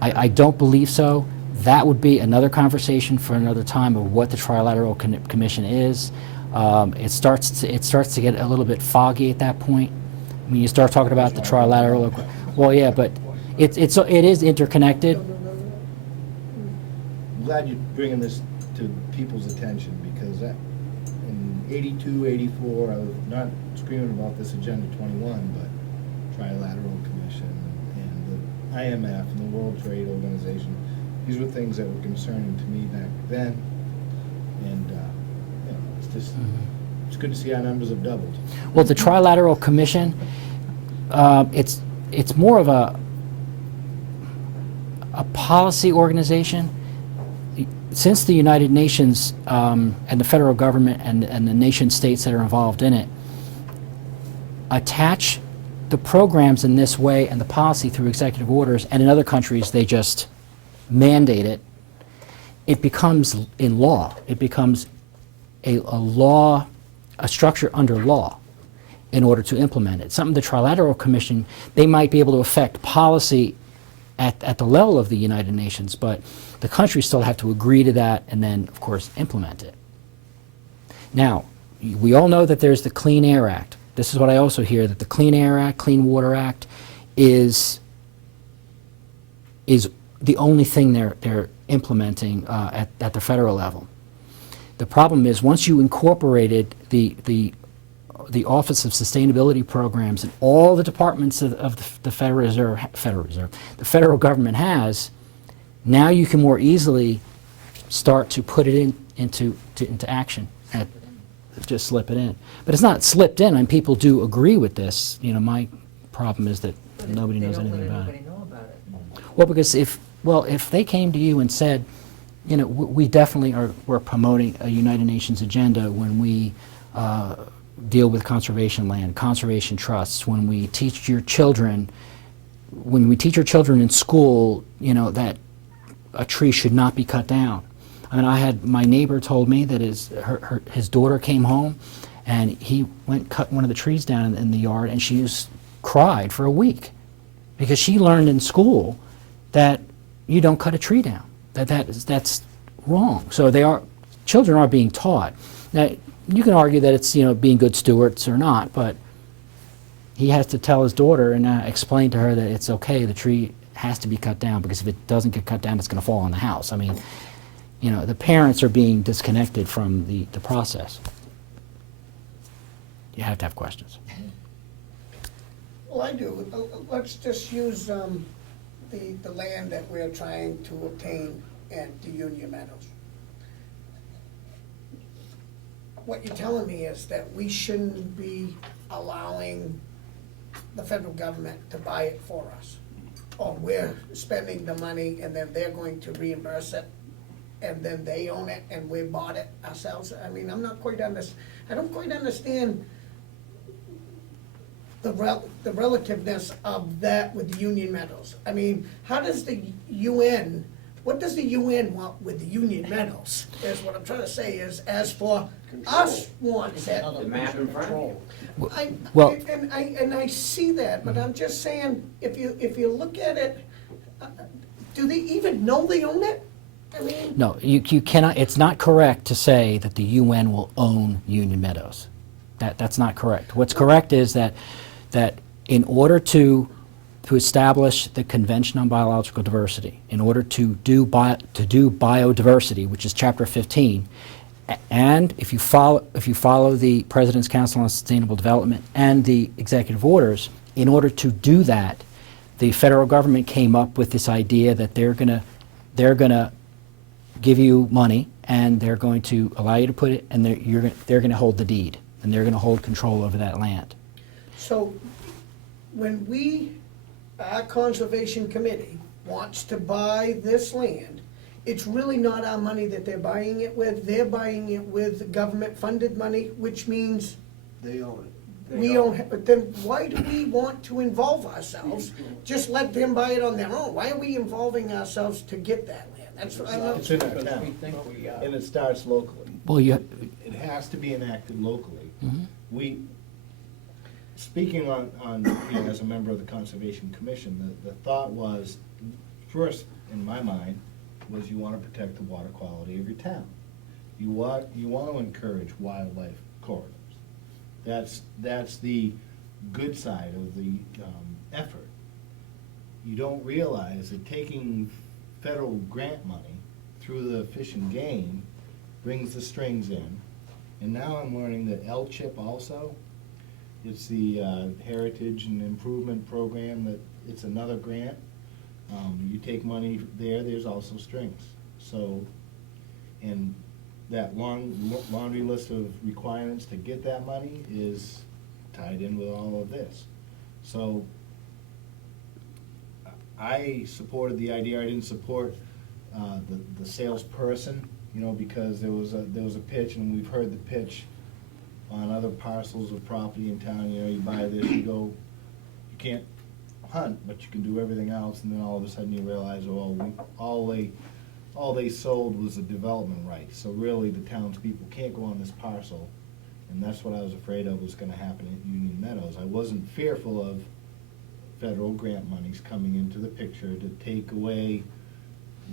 I don't believe so. That would be another conversation for another time of what the Trilateral Commission is. It starts to get a little bit foggy at that point. When you start talking about the Trilateral, well, yeah, but it is interconnected. I'm glad you're bringing this to people's attention, because in 82, 84, I was not screaming about this Agenda 21, but Trilateral Commission and the IMF and the World Trade Organization. These were things that were concerning to me back then, and it's just it's good to see our numbers have doubled. Well, the Trilateral Commission, it's more of a policy organization. Since the United Nations and the federal government and the nation states that are involved in it attach the programs in this way and the policy through executive orders, and in other countries they just mandate it, it becomes in law. It becomes a law, a structure under law in order to implement it. Something the Trilateral Commission, they might be able to affect policy at the level of the United Nations, but the countries still have to agree to that and then, of course, implement it. Now, we all know that there's the Clean Air Act. This is what I also hear, that the Clean Air Act, Clean Water Act is the only thing they're implementing at the federal level. The problem is, once you incorporated the Office of Sustainability Programs and all the departments of the Federal Reserve, the federal government has, now you can more easily start to put it into action, just slip it in. But it's not slipped in, and people do agree with this. You know, my problem is that nobody knows anything about it. Well, because if they came to you and said, you know, we definitely we're promoting a United Nations agenda when we deal with conservation land, conservation trusts, when we teach your children in school, you know, that a tree should not be cut down. I mean, my neighbor told me that his daughter came home and he went cut one of the trees down in the yard, and she cried for a week because she learned in school that you don't cut a tree down. That's wrong. So children are being taught. Now, you can argue that it's, you know, being good stewards or not, but he has to tell his daughter and explain to her that it's okay, the tree has to be cut down, because if it doesn't get cut down, it's going to fall on the house. I mean, you know, the parents are being disconnected from the process. You have to have questions. Well, I do. Let's just use the land that we're trying to obtain at the Union Meadows. What you're telling me is that we shouldn't be allowing the federal government to buy it for us. Or we're spending the money and then they're going to reimburse it, and then they own it and we bought it ourselves. I mean, I don't quite understand the relativeness of that with Union Meadows. I mean, how does the UN, what does the UN want with the Union Meadows, is what I'm trying to say, is as for us wants it. The map in front of you. And I see that, but I'm just saying, if you look at it, do they even know they own it? I mean, No, you cannot. It's not correct to say that the UN will own Union Meadows. That's not correct. What's correct is that in order to establish the Convention on Biological Diversity, in order to do biodiversity, which is Chapter 15, and if you follow the President's Council on Sustainable Development and the executive orders, in order to do that, the federal government came up with this idea that they're gonna give you money, and they're going to allow you to put it, and they're going to hold the deed, and they're going to hold control over that land. so when our Conservation Committee wants to buy this land, it's really not our money that they're buying it with. They're buying it with government-funded money, which means They own it. we don't have, but then why do we want to involve ourselves? Just let them buy it on their own. Why are we involving ourselves to get that land? That's what I'm not. It's in our town, and it starts locally. Well, It has to be enacted locally. Speaking on you know, as a member of the Conservation Commission, the thought was, first, in my mind, was you wanna protect the water quality of your town. You want to encourage wildlife corridors. That's the good side of the effort. You don't realize that taking federal grant money through the Fish and Game brings the strings in. And now I'm learning that L-CHIP also, it's the Heritage and Improvement Program, that it's another grant. You take money there, there's also strings. So, and that laundry list of requirements to get that money is tied in with all of this. So, I supported the idea. I didn't support the salesperson, you know, because there was a pitch, and we've heard the pitch on other parcels of property in town. You know, you buy this, you go, you can't hunt, but you can do everything else, and then all of a sudden you realize, all they sold was the development rights. So really, the townspeople can't go on this parcel, and that's what I was afraid of was gonna happen at Union Meadows. I wasn't fearful of federal grant monies coming into the picture to take away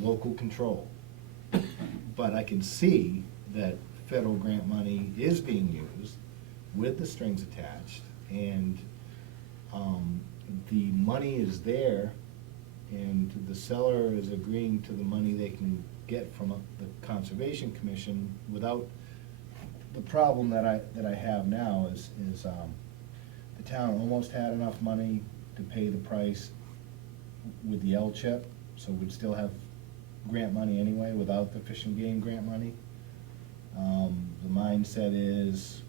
local control. But I can see that federal grant money is being used with the strings attached, and the money is there, and the seller is agreeing to the money they can get from the Conservation Commission without, the problem that I have now is the town almost had enough money to pay the price with the L-CHIP, so we'd still have grant money anyway without the Fish and Game grant money. The mindset is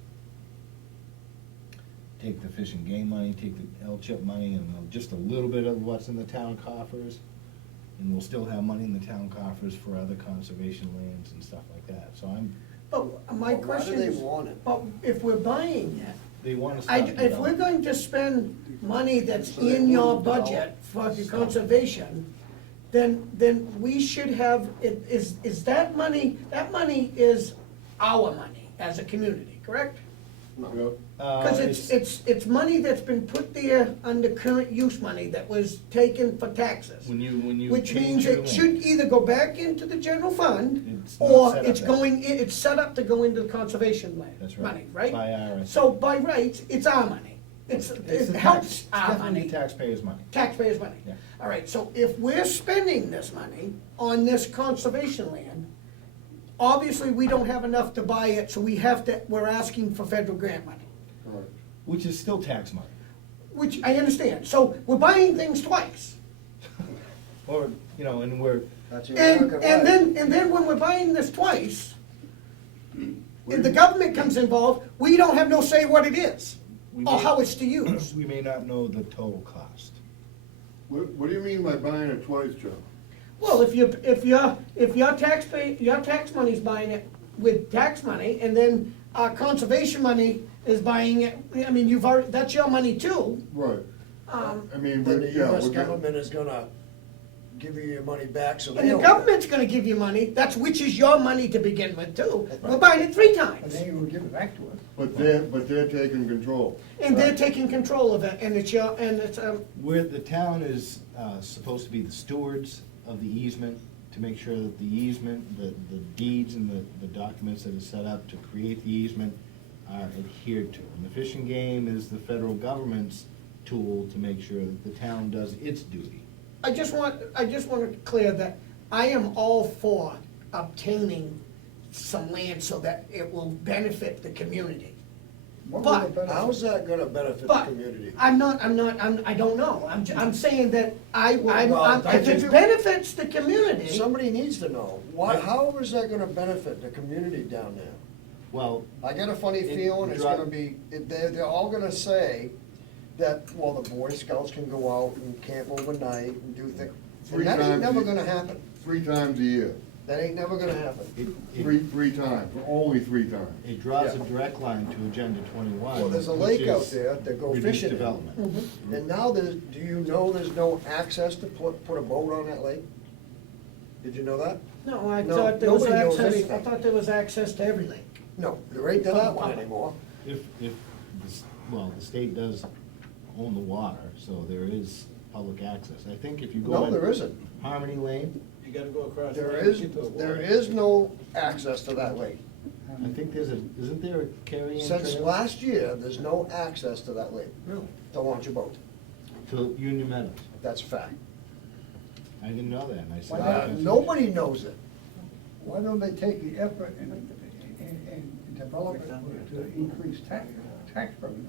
take the Fish and Game money, take the L-CHIP money, and just a little bit of what's in the town coffers, and we'll still have money in the town coffers for other conservation lands and stuff like that. So But my Well, why question do they is, want it? but if we're buying it, they want to I, stop if we're development. going to spend money that's So they in your wouldn't develop. budget for the conservation, then we should have, is that money is our money as a community, correct? Because it's money that's been put there under current use money that was taken for taxes. When you Which change means your it land, should either go back into the general fund, It's not or set up it's that going, it's set up to go into the conservation land, That's right. money, right? By IRS. So by rights, it's our money. It's It the helps tax- our it's definitely money, taxpayers' money. taxpayers' money. Yeah. All right, so if we're spending this money on this conservation land, obviously, we don't have enough to buy it, so we're asking for federal grant money, Which is still tax money. which I understand. So we're buying things twice. Or, you know, and we're, That's your And, American and right. then when we're buying this twice, if the government comes involved, we don't have no say what it is, we or may- how it's to use. we may not know the total cost. What do you mean by buying it twice, Joe? Well, if your tax money's buying it with tax money, and then our conservation money is buying it, I mean, that's your money too. Right. Um, I mean, Then but, the yeah, US we're getting, government is gonna give you your money back, so they And the don't. government's gonna give you money, which is your money to begin with too. We're buying it 3 And times, then you will give it back to us. but they're taking control. and they're taking control of it, and it's Where the town is supposed to be the stewards of the easement, to make sure that the easement, the deeds and the documents that are set up to create the easement are adhered to. And the Fish and Game is the federal government's tool to make sure that the town does its duty. I just want to clear that I am all for obtaining some land so that it will benefit the community. What But- would the benefit- How's that gonna benefit the But community? I don't know. I'm saying that Well, if it benefits the community, Somebody needs to know, how is that gonna benefit the community down there? Well, I got a funny It feeling it's dri- gonna be, they're all gonna say that, well, the Boy Scouts can go out and camp overnight and do things. Three And that ain't times never a- gonna happen. 3 times a year. That ain't never gonna happen. Three times, only 3 times. it draws a Yeah. direct line to Agenda 21. Well, there's a which lake out is there to go reduced fishing in. development. Mhm. And now do you know there's no access to put a boat on that lake? Did you know that? no, I No, thought there was nobody knows access, I anything. thought there was access to every lake. No, there ain't to that one anymore. If, well, the state does own the water, so there is public access. I think if you go No, in. there isn't. Harmony Lane? You gotta go across. There the is, to the water. there is no access to that lake. I think isn't there a carrying trail? Since last year, there's no access to that lake Really? to launch a boat. To Union Meadows. That's a fact. I didn't know that, and I said. Nobody knows it. Why don't they take the effort and develop it to increase tax revenue,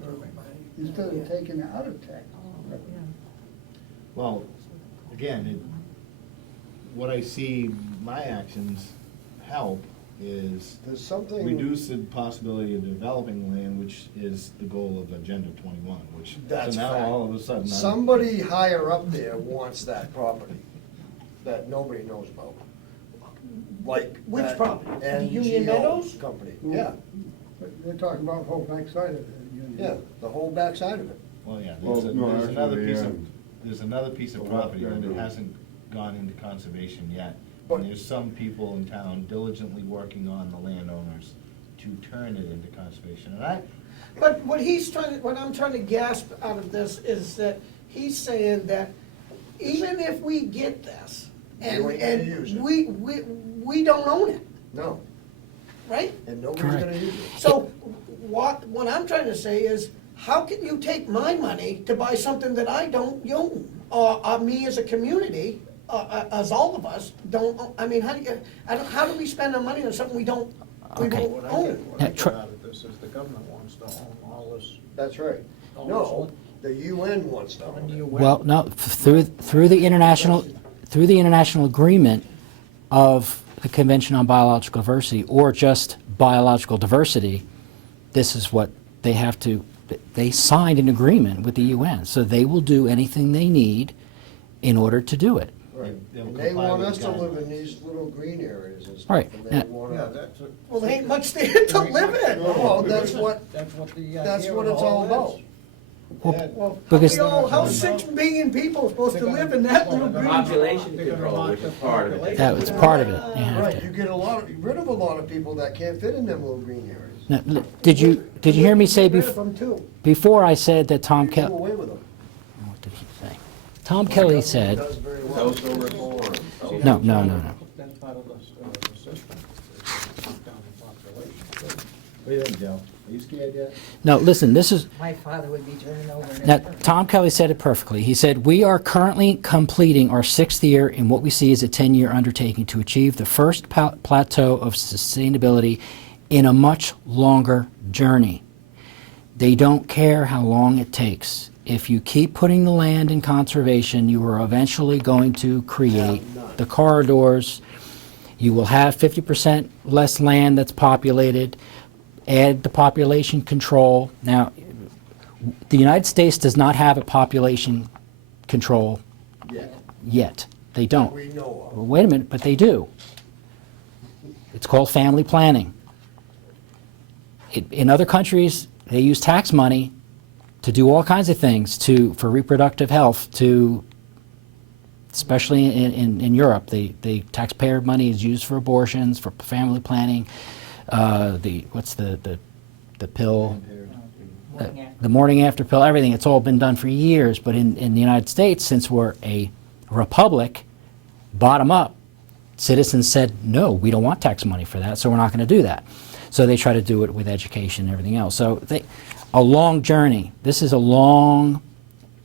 instead of taking it out of tax revenue? Well, again, what I see my actions help is There's something. reduce the possibility of developing land, which is the goal of Agenda 21, which, so That's now fact. all of a sudden. Somebody higher up there wants that property that nobody knows about. Like. Which that property? The NGO Union Meadows? Company, yeah, But they're talking about the whole backside of it. yeah, the whole backside of it. Well, yeah, Well, no, there's actually, another the piece of, end. there's another piece of The property left that end of it. hasn't gone into conservation yet. But- And there's some people in town diligently working on the landowners to turn it into conservation, and But what I'm trying to grasp out of this is that he's saying that even if we get this, and, You ain't gonna use it. and we don't own it, No, right? and nobody's Correct. gonna use it. So what I'm trying to say is, how can you take my money to buy something that I don't own? Or me as a community, as all of us, don't, I mean, how do we spend our money on something we don't Okay. What I own? get, what I Yeah, get tr- out of this is the government wants to own all this. That's right. No, the UN wants to own it. Well, no, through the international agreement of the Convention on Biological Diversity, or just biological diversity, this is what they have to, they signed an agreement with the UN, so they will do anything they need in order to do it. Right. They'll And they comply want with us the to live guidelines. in these little green areas and stuff. Right. And Yeah. they want Yeah, to. that's. Well, there ain't much there to live in. Oh, that's what, That's what the. that's idea what of it's all about. is. Well, Because- how 6 billion people supposed to live in that little green? Population control, which is part of it. That was part of it. You have Right, to- you get rid of a lot of people that can't fit in them little green areas. Now, did you hear me say Get rid of them too. before I said that Tom You do Kelly, away with them. what did he say? Tom Kelly said, Does very well. Social reform. no. That's part of the system. Keep down the population. What do you think, Joe? Are you scared yet? No, listen, this is, My father would be turning over. now, Tom Kelly said it perfectly. He said, "We are currently completing our 6th year in what we see as a 10-year undertaking to achieve the first plateau of sustainability in a much longer journey. They don't care how long it takes. If you keep putting the land in conservation, you are eventually going to create the corridors. You will have 50% less land that's populated. Add the population control." Now, the United States does not have a population control Yeah, yet. They don't. we know Well, wait a minute, but they do. It's called family planning. In other countries, they use tax money to do all kinds of things for reproductive health, especially in Europe. The taxpayer money is used for abortions, for family planning. What's the pill? The morning after pill, everything. It's all been done for years. But in the United States, since we're a republic, bottom up, citizens said, no, we don't want tax money for that, so we're not going to do that. So they try to do it with education and everything else. So a long journey. This is a long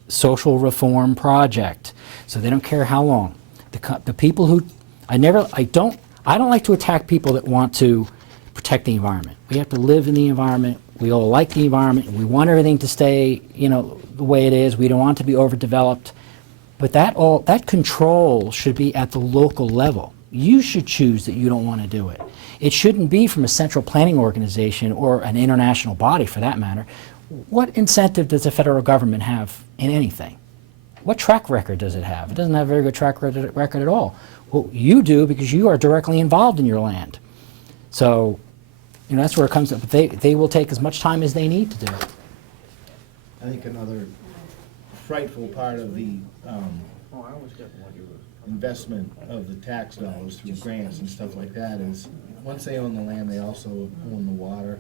social reform project. So they don't care how long. The people who, I don't like to attack people that want to protect the environment. We have to live in the environment. We all like the environment. We want everything to stay, the way it is. We don't want it to be overdeveloped. But that control should be at the local level. You should choose that you don't want to do it. It shouldn't be from a central planning organization or an international body for that matter. What incentive does the federal government have in anything? What track record does it have? It doesn't have a very good track record at all. Well, you do because you are directly involved in your land. So, that's where it comes up. They will take as much time as they need to do it. I think another frightful part of the Oh, I always get what you were. investment of the tax dollars through grants and stuff like that is, once they own the land, they also own the water,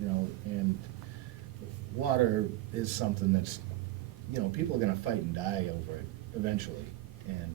and water is something that's, people are gonna fight and die over it eventually, and